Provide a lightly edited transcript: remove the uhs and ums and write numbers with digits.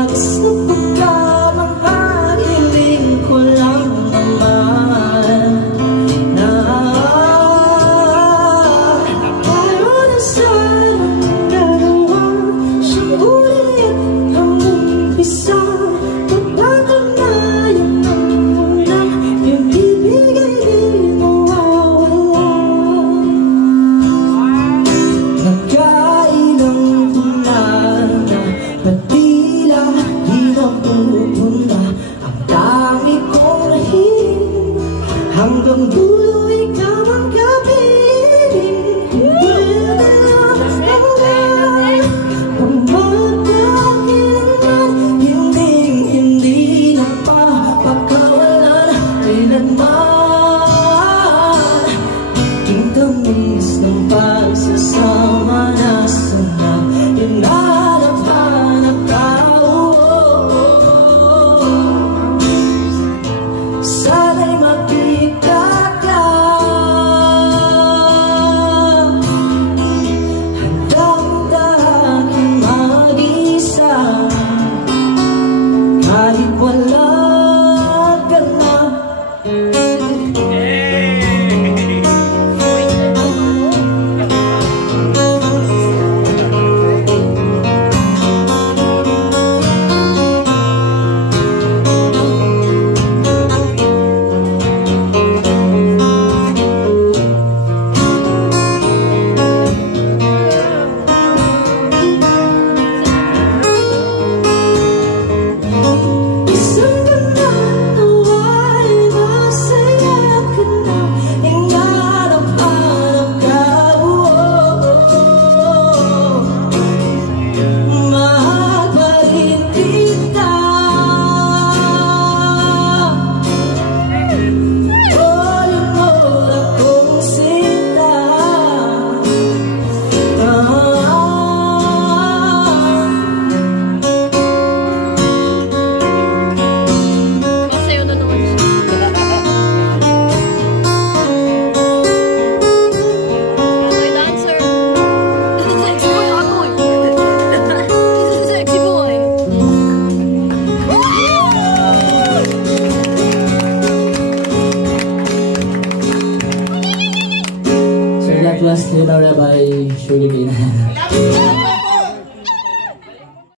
at sa pagkamanghaling ko lang naman na tayo na sanang dalawa siyang ulit ang umpisa. Pagpatunayan ng muna yung ibigay di mawawala. Nagkailang bulan na patila di napupuna ang dami kong rahim hanggang dulo ikaw ang kapiling. Kung pwede lang hanggang pumatakilan hindi na papakawalan kailanman. Aking tamis ng pagsasama na sana hinanap-hanap ka. Sana'y makita ka, handang-handang mag-isa kahit wala ka na. That was Leonora by Shuri Dina.